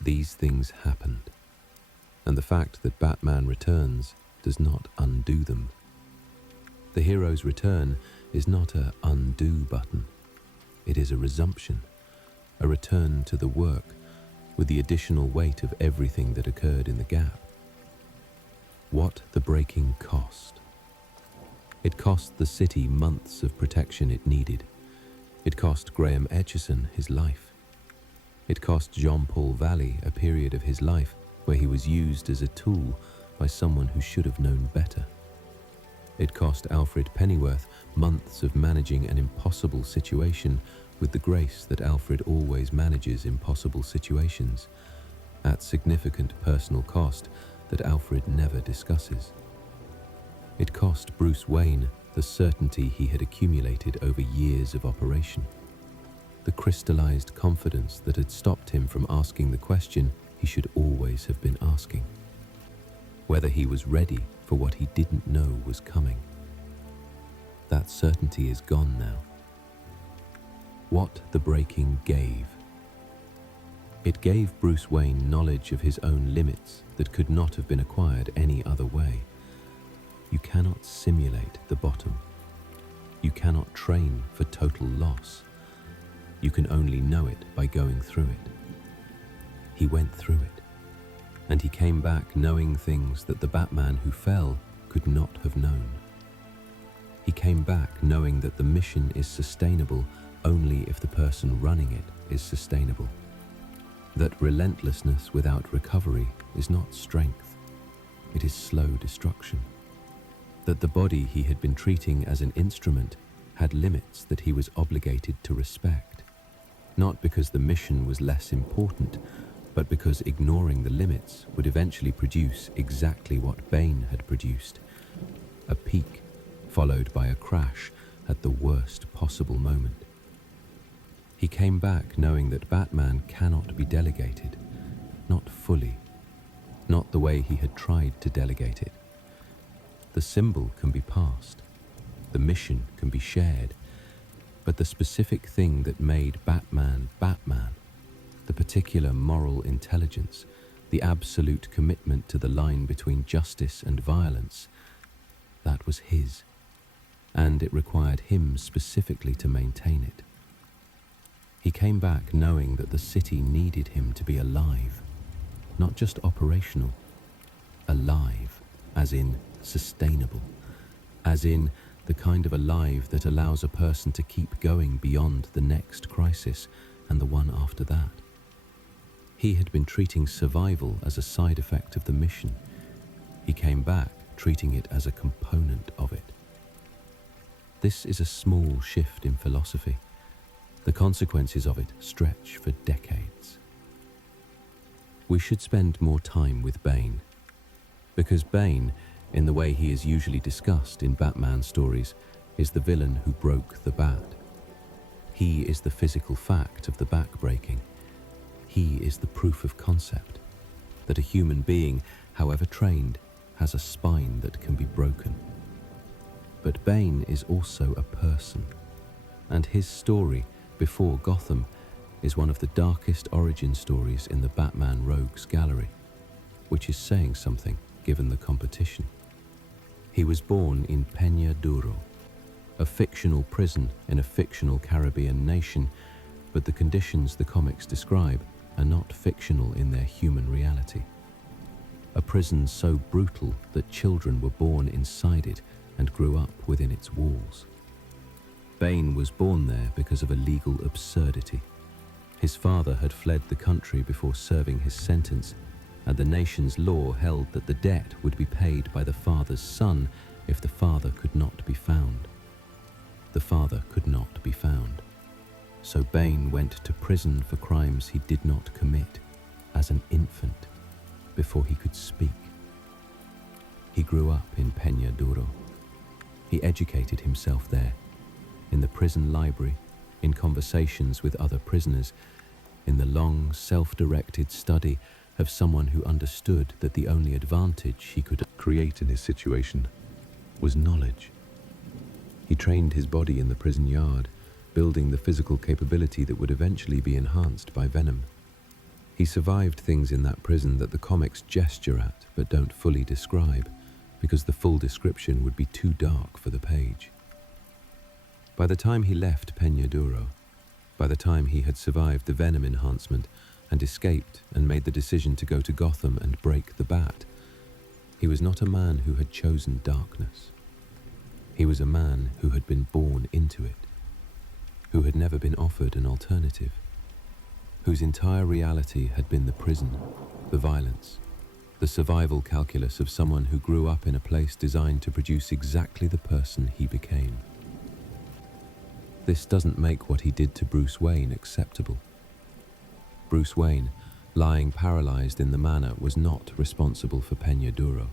These things happened, and the fact that Batman returns does not undo them. The hero's return is not a undo button. It is a resumption, a return to the work with the additional weight of everything that occurred in the gap. What the breaking cost. It cost the city months of protection it needed. It cost Graham Etchison his life. It cost Jean-Paul Valley a period of his life where he was used as a tool by someone who should have known better. It cost Alfred Pennyworth months of managing an impossible situation with the grace that Alfred always manages impossible situations, at significant personal cost that Alfred never discusses. It cost Bruce Wayne the certainty he had accumulated over years of operation, the crystallized confidence that had stopped him from asking the question he should always have been asking, whether he was ready for what he didn't know was coming. That certainty is gone now. What the breaking gave. It gave Bruce Wayne knowledge of his own limits that could not have been acquired any other way. You cannot simulate the bottom. You cannot train for total loss. You can only know it by going through it. He went through it, and he came back knowing things that the Batman who fell could not have known. He came back knowing that the mission is sustainable only if the person running it is sustainable. That relentlessness without recovery is not strength, it is slow destruction. That the body he had been treating as an instrument had limits that he was obligated to respect, not because the mission was less important, but because ignoring the limits would eventually produce exactly what Bane had produced, a peak followed by a crash at the worst possible moment. He came back knowing that Batman cannot be delegated, not fully, not the way he had tried to delegate it, The symbol can be passed, the mission can be shared, but the specific thing that made Batman Batman, the particular moral intelligence, the absolute commitment to the line between justice and violence, that was his, and it required him specifically to maintain it. He came back knowing that the city needed him to be alive, not just operational, alive, as in sustainable, as in the kind of alive that allows a person to keep going beyond the next crisis and the one after that. He had been treating survival as a side effect of the mission. He came back treating it as a component of it. This is a small shift in philosophy. The consequences of it stretch for decades. We should spend more time with Bane, because Bane, in the way he is usually discussed in Batman stories, is the villain who broke the bat. He is the physical fact of the back-breaking. He is the proof of concept that a human being, however trained, has a spine that can be broken. But Bane is also a person, and his story before Gotham is one of the darkest origin stories in the Batman Rogues Gallery, which is saying something given the competition. He was born in Peña Duro, a fictional prison in a fictional Caribbean nation, but the conditions the comics describe are not fictional in their human reality. A prison so brutal that children were born inside it and grew up within its walls. Bane was born there because of a legal absurdity. His father had fled the country before serving his sentence, and the nation's law held that the debt would be paid by the father's son if the father could not be found. The father could not be found. So Bane went to prison for crimes he did not commit as an infant before he could speak. He grew up in Peña Duro. He educated himself there, in the prison library, in conversations with other prisoners, in the long, self-directed study of someone who understood that the only advantage he could Create in his situation was knowledge. He trained his body in the prison yard, building the physical capability that would eventually be enhanced by venom. He survived things in that prison that the comics gesture at but don't fully describe, because the full description would be too dark for the page. By the time he left Peña Duro, by the time he had survived the venom enhancement and escaped and made the decision to go to Gotham and break the bat, he was not a man who had chosen darkness. He was a man who had been born into it, who had never been offered an alternative, whose entire reality had been the prison, the violence, the survival calculus of someone who grew up in a place designed to produce exactly the person he became. This doesn't make what he did to Bruce Wayne acceptable. Bruce Wayne, lying paralyzed in the manor, was not responsible for Peña Duro.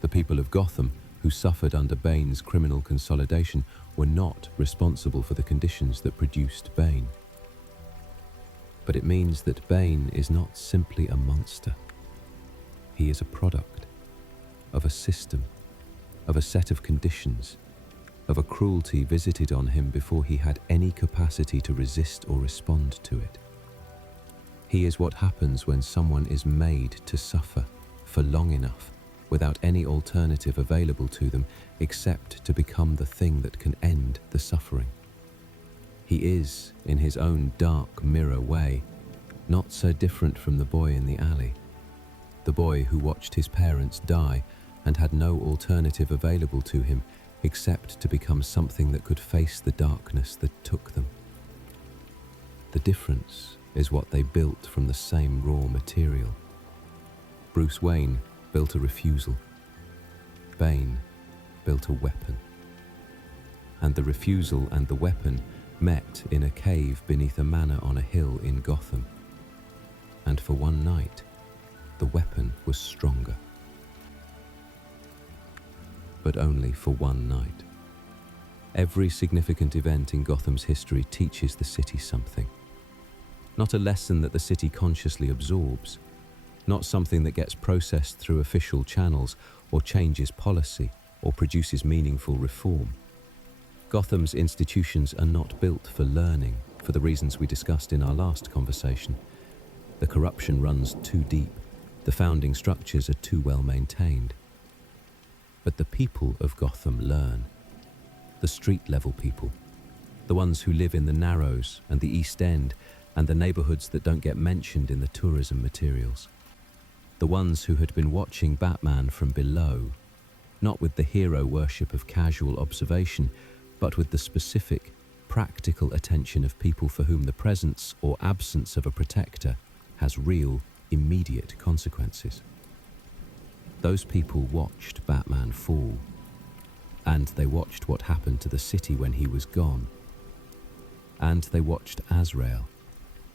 The people of Gotham, who suffered under Bane's criminal consolidation, were not responsible for the conditions that produced Bane. But it means that Bane is not simply a monster. He is a product of a system, of a set of conditions, of a cruelty visited on him before he had any capacity to resist or respond to it. He is what happens when someone is made to suffer for long enough without any alternative available to them except to become the thing that can end the suffering. He is, in his own dark mirror way, not so different from the boy in the alley, the boy who watched his parents die and had no alternative available to him except to become something that could face the darkness that took them. The difference is what they built from the same raw material. Bruce Wayne built a refusal. Bane built a weapon. And the refusal and the weapon met in a cave beneath a manor on a hill in Gotham. And for one night, the weapon was stronger. But only for one night. Every significant event in Gotham's history teaches the city something. Not a lesson that the city consciously absorbs, not something that gets processed through official channels or changes policy, or produces meaningful reform. Gotham's institutions are not built for learning, for the reasons we discussed in our last conversation. The corruption runs too deep, the founding structures are too well maintained. But the people of Gotham learn. The street-level people, the ones who live in the Narrows and the East End and the neighborhoods that don't get mentioned in the tourism materials. The ones who had been watching Batman from below, not with the hero worship of casual observation, but with the specific, practical attention of people for whom the presence or absence of a protector has real, immediate consequences. Those people watched Batman fall, and they watched what happened to the city when he was gone. And they watched Azrael,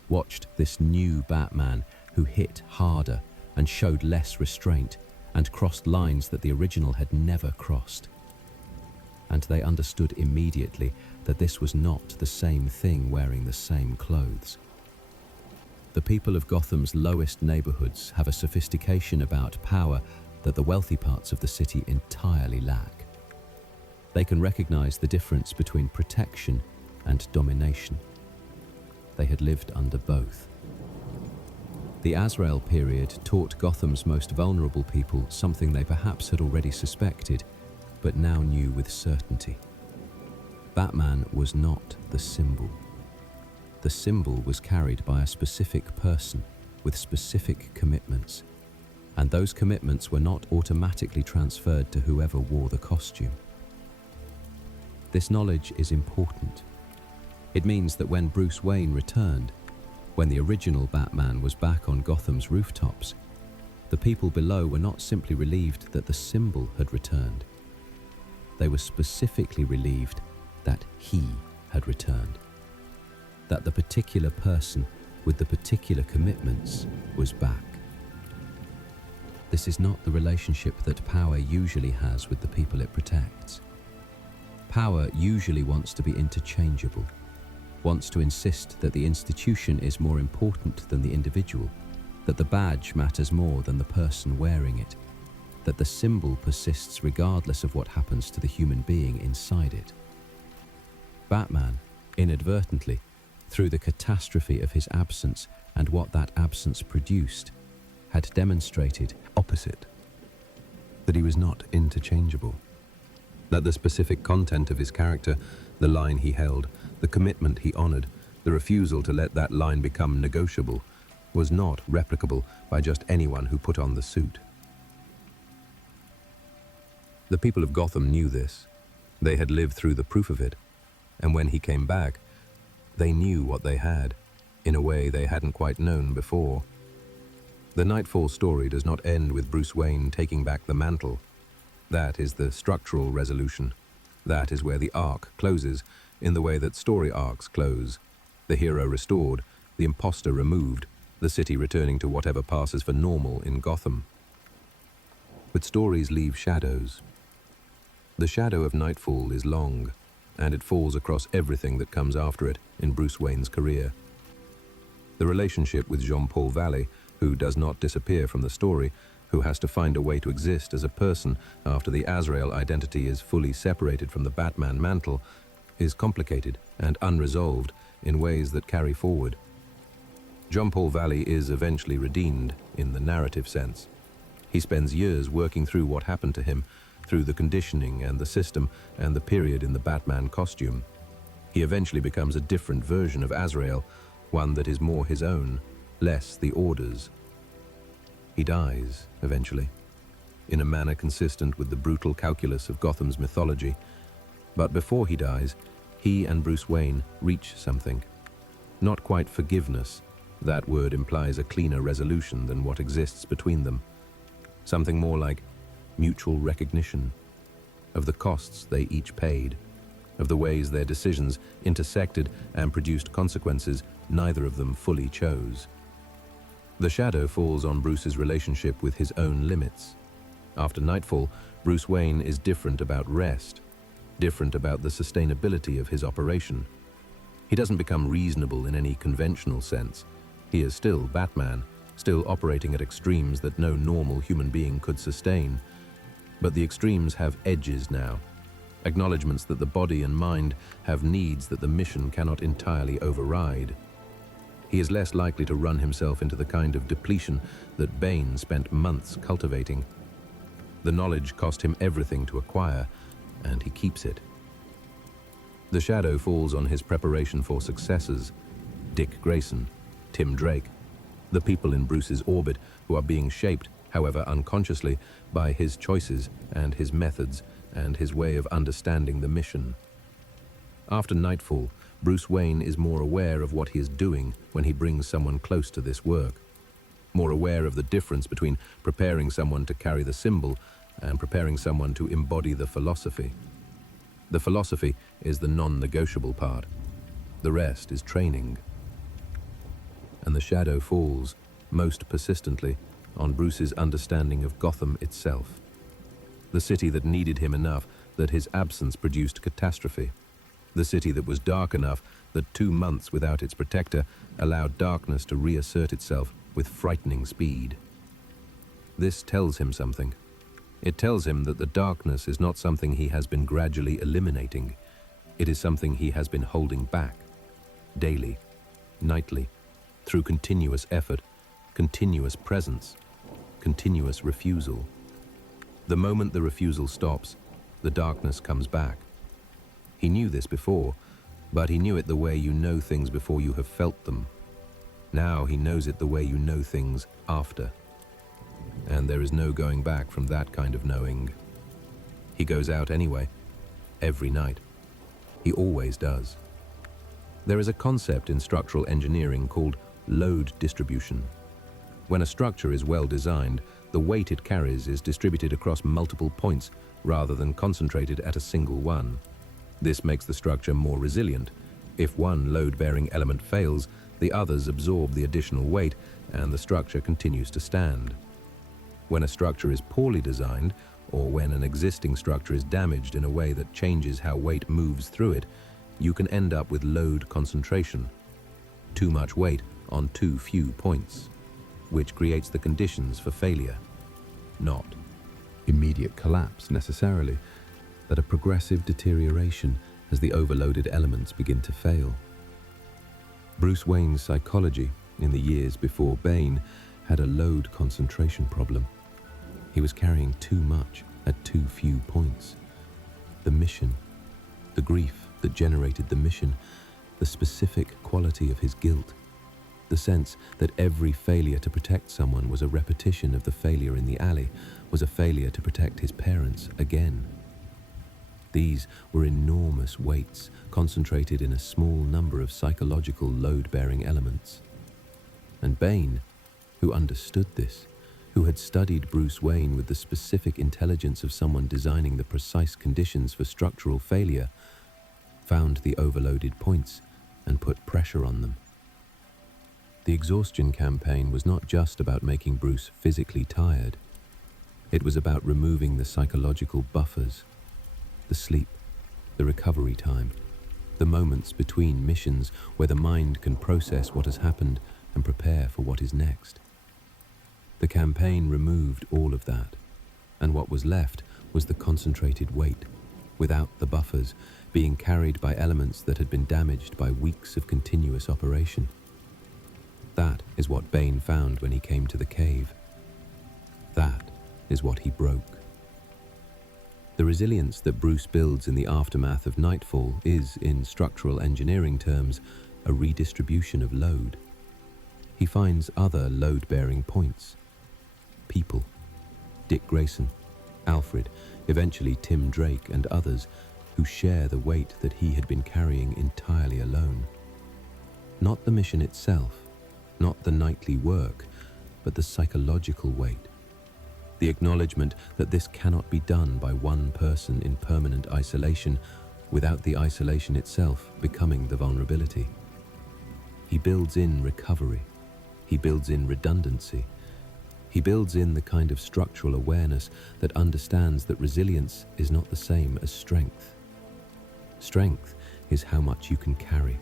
watched this new Batman who hit harder and showed less restraint and crossed lines that the original had never crossed. And they understood immediately that this was not the same thing wearing the same clothes. The people of Gotham's lowest neighborhoods have a sophistication about power that the wealthy parts of the city entirely lack. They can recognize the difference between protection and domination. They had lived under both. The Azrael period taught Gotham's most vulnerable people something they perhaps had already suspected, but now knew with certainty. Batman was not the symbol. The symbol was carried by a specific person with specific commitments, and those commitments were not automatically transferred to whoever wore the costume. This knowledge is important. It means that when Bruce Wayne returned, when the original Batman was back on Gotham's rooftops, the people below were not simply relieved that the symbol had returned. They were specifically relieved that he had returned, that the particular person with the particular commitments was back. This is not the relationship that power usually has with the people it protects. Power usually wants to be interchangeable, wants to insist that the institution is more important than the individual, that the badge matters more than the person wearing it, that the symbol persists regardless of what happens to the human being inside it. Batman, inadvertently, through the catastrophe of his absence and what that absence produced, had demonstrated Opposite. That he was not interchangeable. That the specific content of his character, the line he held, the commitment he honored, the refusal to let that line become negotiable, was not replicable by just anyone who put on the suit. The people of Gotham knew this. They had lived through the proof of it, and when he came back, they knew what they had, in a way they hadn't quite known before. The Knightfall story does not end with Bruce Wayne taking back the mantle. That is the structural resolution. That is where the arc closes, in the way that story arcs close. The hero restored, the imposter removed, the city returning to whatever passes for normal in Gotham. But stories leave shadows. The shadow of Knightfall is long, and it falls across everything that comes after it in Bruce Wayne's career. The relationship with Jean-Paul Valley, who does not disappear from the story, who has to find a way to exist as a person after the Azrael identity is fully separated from the Batman mantle, is complicated and unresolved in ways that carry forward. Jean-Paul Valley is eventually redeemed in the narrative sense. He spends years working through what happened to him, through the conditioning and the system and the period in the Batman costume. He eventually becomes a different version of Azrael, one that is more his own, less the Order's. He dies, eventually, in a manner consistent with the brutal calculus of Gotham's mythology. But before he dies, he and Bruce Wayne reach something. Not quite forgiveness. That word implies a cleaner resolution than what exists between them. Something more like mutual recognition of the costs they each paid, of the ways their decisions intersected and produced consequences neither of them fully chose. The shadow falls on Bruce's relationship with his own limits. After Knightfall, Bruce Wayne is different about rest, different about the sustainability of his operation. He doesn't become reasonable in any conventional sense. He is still Batman, still operating at extremes that no normal human being could sustain. But the extremes have edges now, acknowledgements that the body and mind have needs that the mission cannot entirely override. He is less likely to run himself into the kind of depletion that Bane spent months cultivating. The knowledge cost him everything to acquire, and he keeps it. The shadow falls on his preparation for successors: Dick Grayson, Tim Drake, the people in Bruce's orbit who are being shaped, however unconsciously, by his choices and his methods and his way of understanding the mission. After Knightfall, Bruce Wayne is more aware of what he is doing when he brings someone close to this work, more aware of the difference between preparing someone to carry the symbol and preparing someone to embody the philosophy. The philosophy is the non-negotiable part. The rest is training. And the shadow falls, most persistently, on Bruce's understanding of Gotham itself. The city that needed him enough that his absence produced catastrophe. The city that was dark enough that 2 months without its protector allowed darkness to reassert itself with frightening speed. This tells him something. It tells him that the darkness is not something he has been gradually eliminating. It is something he has been holding back, daily, nightly, through continuous effort, continuous presence, continuous refusal. The moment the refusal stops, the darkness comes back. He knew this before, but he knew it the way you know things before you have felt them. Now he knows it the way you know things after. And there is no going back from that kind of knowing. He goes out anyway, every night. He always does. There is a concept in structural engineering called load distribution. When a structure is well designed, the weight it carries is distributed across multiple points rather than concentrated at a single one. This makes the structure more resilient. If one load-bearing element fails, the others absorb the additional weight and the structure continues to stand. When a structure is poorly designed, or when an existing structure is damaged in a way that changes how weight moves through it, you can end up with load concentration. Too much weight on too few points, which creates the conditions for failure. Not immediate collapse necessarily, but a progressive deterioration as the overloaded elements begin to fail. Bruce Wayne's psychology in the years before Bane had a load concentration problem. He was carrying too much at too few points. The mission, the grief that generated the mission, the specific quality of his guilt, the sense that every failure to protect someone was a repetition of the failure in the alley, was a failure to protect his parents again. These were enormous weights concentrated in a small number of psychological load-bearing elements. And Bane, who understood this, who had studied Bruce Wayne with the specific intelligence of someone designing the precise conditions for structural failure, found the overloaded points and put pressure on them. The exhaustion campaign was not just about making Bruce physically tired. It was about removing the psychological buffers, the sleep, the recovery time, the moments between missions where the mind can process what has happened and prepare for what is next. The campaign removed all of that, and what was left was the concentrated weight, without the buffers, being carried by elements that had been damaged by weeks of continuous operation. That is what Bane found when he came to the cave. That is what he broke. The resilience that Bruce builds in the aftermath of Knightfall is, in structural engineering terms, a redistribution of load. He finds other load-bearing points. People, Dick Grayson, Alfred, eventually Tim Drake and others, who share the weight that he had been carrying entirely alone. Not the mission itself, not the nightly work, but the psychological weight. The acknowledgement that this cannot be done by one person in permanent isolation without the isolation itself becoming the vulnerability. He builds in recovery. He builds in redundancy. He builds in the kind of structural awareness that understands that resilience is not the same as strength. Strength is how much you can carry.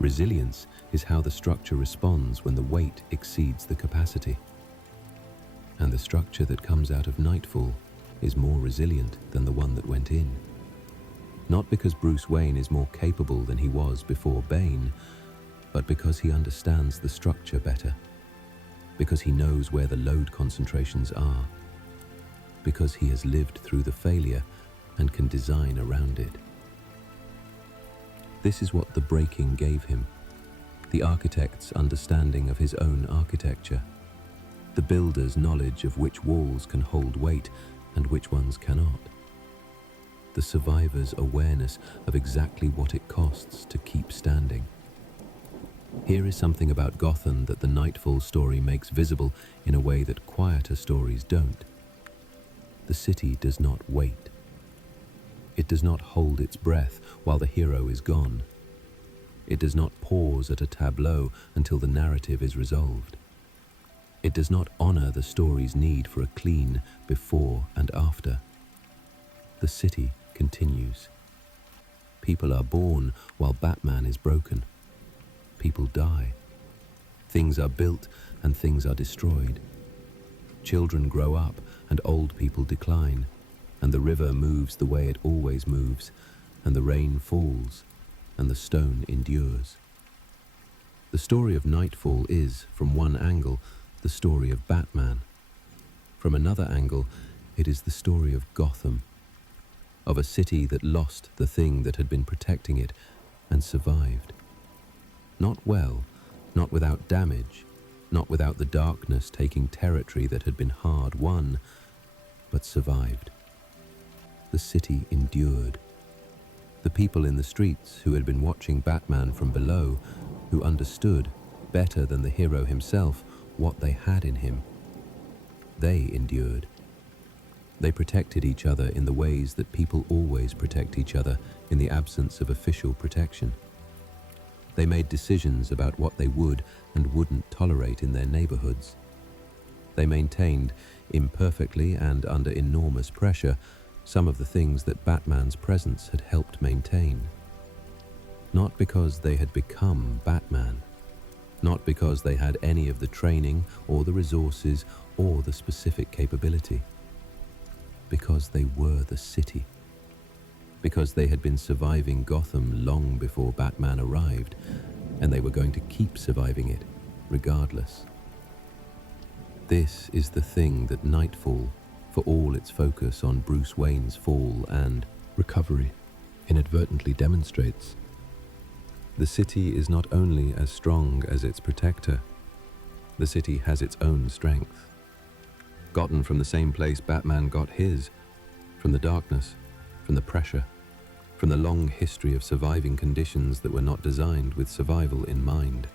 Resilience is how the structure responds when the weight exceeds the capacity. And the structure that comes out of Knightfall is more resilient than the one that went in. Not because Bruce Wayne is more capable than he was before Bane, but because he understands the structure better, because he knows where the load concentrations are, because he has lived through the failure and can design around it. This is what the breaking gave him: the architect's understanding of his own architecture, the builder's knowledge of which walls can hold weight and which ones cannot, the survivor's awareness of exactly what it costs to keep standing. Here is something about Gotham that the Knightfall story makes visible in a way that quieter stories don't. The city does not wait. It does not hold its breath while the hero is gone. It does not pause at a tableau until the narrative is resolved. It does not honor the story's need for a clean before and after. The city continues. People are born while Batman is broken. People die. Things are built and things are destroyed. Children grow up and old people decline, and the river moves the way it always moves, and the rain falls, and the stone endures. The story of Knightfall is, from one angle, the story of Batman. From another angle, it is the story of Gotham, of a city that lost the thing that had been protecting it and survived. Not well, not without damage, not without the darkness taking territory that had been hard won, but survived. The city endured. The people in the streets who had been watching Batman from below, who understood, better than the hero himself, what they had in him. They endured. They protected each other in the ways that people always protect each other in the absence of official protection. They made decisions about what they would and wouldn't tolerate in their neighborhoods. They maintained, imperfectly and under enormous pressure, some of the things that Batman's presence had helped maintain. Not because they had become Batman, not because they had any of the training or the resources or the specific capability, because they were the city. Because they had been surviving Gotham long before Batman arrived, and they were going to keep surviving it, regardless. This is the thing that Knightfall, for all its focus on Bruce Wayne's fall and recovery, inadvertently demonstrates. The city is not only as strong as its protector, the city has its own strength. Gotten from the same place Batman got his, from the darkness, from the pressure, from the long history of surviving conditions that were not designed with survival in mind.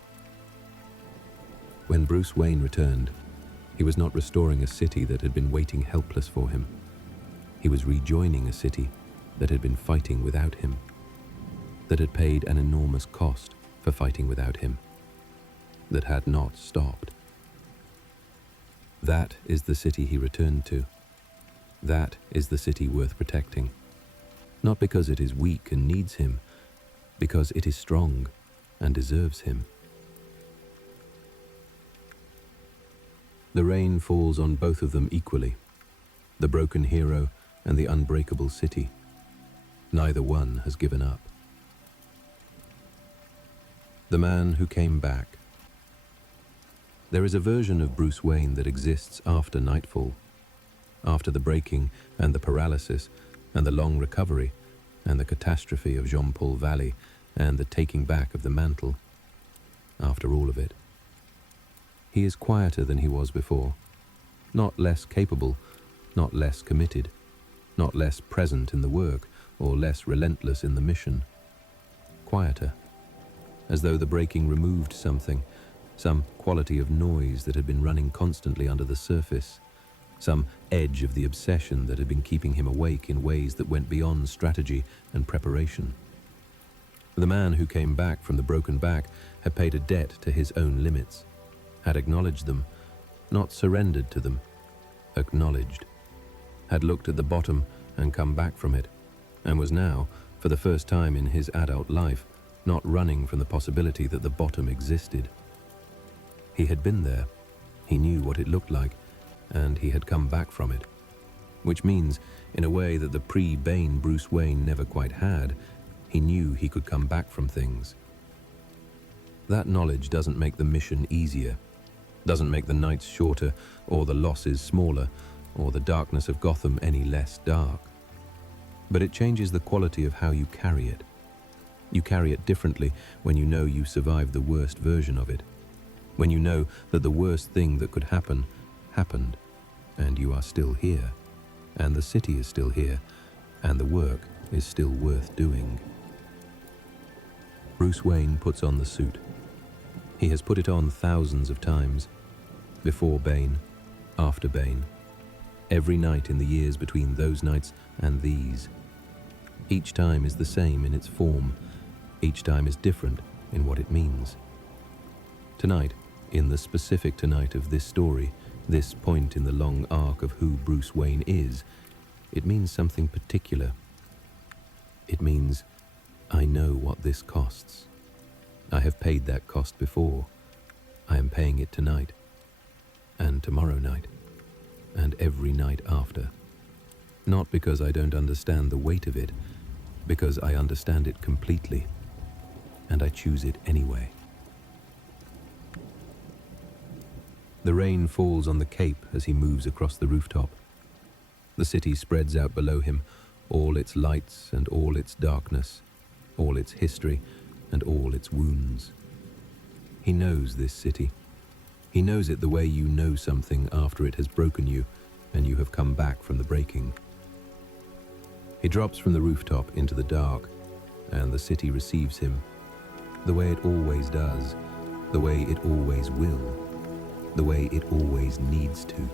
When Bruce Wayne returned, he was not restoring a city that had been waiting helpless for him. He was rejoining a city that had been fighting without him, that had paid an enormous cost for fighting without him, that had not stopped. That is the city he returned to. That is the city worth protecting. Not because it is weak and needs him, because it is strong and deserves him. The rain falls on both of them equally, the broken hero and the unbreakable city. Neither one has given up. The man who came back. There is a version of Bruce Wayne that exists after Knightfall, after the breaking and the paralysis and the long recovery and the catastrophe of Jean-Paul Valley and the taking back of the mantle. After all of it. He is quieter than he was before, not less capable, not less committed, not less present in the work or less relentless in the mission. Quieter, as though the breaking removed something, some quality of noise that had been running constantly under the surface, some edge of the obsession that had been keeping him awake in ways that went beyond strategy and preparation. The man who came back from the broken back had paid a debt to his own limits, had acknowledged them, not surrendered to them, acknowledged, had looked at the bottom and come back from it, and was now, for the first time in his adult life, not running from the possibility that the bottom existed. He had been there, he knew what it looked like, and he had come back from it. which means, in a way that the pre-Bane Bruce Wayne never quite had, he knew he could come back from things. That knowledge doesn't make the mission easier, doesn't make the nights shorter, or the losses smaller, or the darkness of Gotham any less dark. But it changes the quality of how you carry it. You carry it differently when you know you survived the worst version of it, when you know that the worst thing that could happen, happened, and you are still here, and the city is still here, and the work is still worth doing. Bruce Wayne puts on the suit. He has put it on thousands of times, before Bane, after Bane, every night in the years between those nights and these. Each time is the same in its form, each time is different in what it means. Tonight, in the specific tonight of this story, this point in the long arc of who Bruce Wayne is, it means something particular. It means, I know what this costs. I have paid that cost before. I am paying it tonight, and tomorrow night, and every night after. Not because I don't understand the weight of it, because I understand it completely, and I choose it anyway. The rain falls on the cape as he moves across the rooftop. The city spreads out below him, all its lights and all its darkness, all its history and all its wounds. He knows this city. He knows it the way you know something after it has broken you and you have come back from the breaking. He drops from the rooftop into the dark, and the city receives him, the way it always does, the way it always will, the way it always needs to.